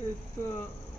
It's uh.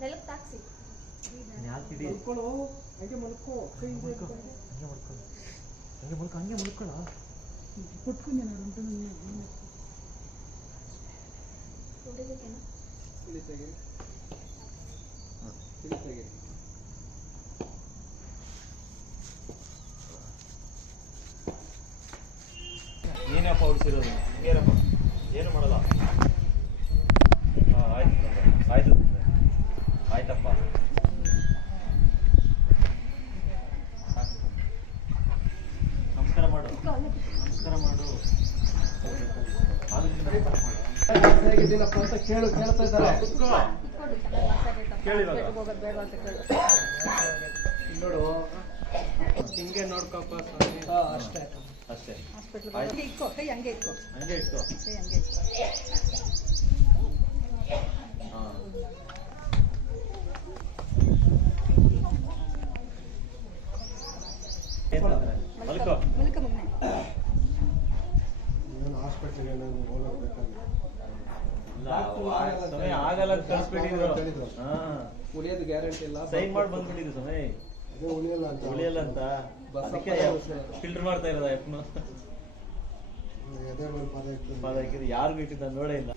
ನೆಲಕ್ಕೆ ತಾಕ್ಸಿ ಮಲ್ಕೊಳ್ಳೋ ಹಂಗೆ ಮಲ್ಕೋ ಕೈ ಇದೆ ಅಂತ. ಹಂಗೆ ಮುಳ್ಕ ಹಂಗೆ ಮುಳ್ಕೊಳ್ಳ ಕೊಟ್ಕೊಂಡು ಏನಪ್ಪ ಹೊಡಿಸಿರೋದು ಏನಪ್ಪ ಏನು ಮಾಡಲ್ಲ? ಮಾಡು ಹೇಗಿದ್ದೀನಪ್ಪ ಅಂತ ಕೇಳು ಕೇಳ್ತಾ ಇದ್ದಾರೆ. ನೋಡು. ಹಿಂಗೆ ನೋಡ್ಕಪ್ಪ ಸ್ವಾಮಿ. ಅಷ್ಟೇ. ಅಷ್ಟೇ. ಹೋಗಿ ಇಕ್ಕೋ ಕೈ ಹಂಗೆ ಇಕ್ಕೋ. ಹಂಗೆ ಇಟ್ಕೋ. ಕೈ ಹಂಗೆ ತೊಂದ್ರೆ? ಮಲ್ಕೋ. ಮಲ್ಕ ಮಗನೆ ಹಾಸ್ಪಿಟ್ಲಿಗೆ ಇಲ್ಲ, ಸಮಯ ಆಗಲ್ಲ ಅಂತ ಕಳ್ಸ್ಬಿಟ್ಟಿದ್ರು. ಹಾ. ಉಳಿಯೋದು ಗ್ಯಾರಂಟಿ ಇಲ್ಲ. ಸೈನ್ ಮಾಡಿ ಬಂದ್ಬಿಟ್ಟಿದ್ರು ಸಮಯ. ಅದೇ ಉಳಿಯಲ್ಲ ಅಂತ. ಉಳಿಯಲ್ಲ ಅಂತ. ಅದಕ್ಕೆ ಫಿಲ್ಟರ್ ಮಾಡ್ತಾ ಇರೋದ ಎಫ್ನು ಎದೆ ಮೇಲೆ ಪದ ಇಟ್ಟು ಯಾರಿಗೂ ಇಟ್ಟಿದ್ದ ನೋಡೇ ಇಲ್ಲ.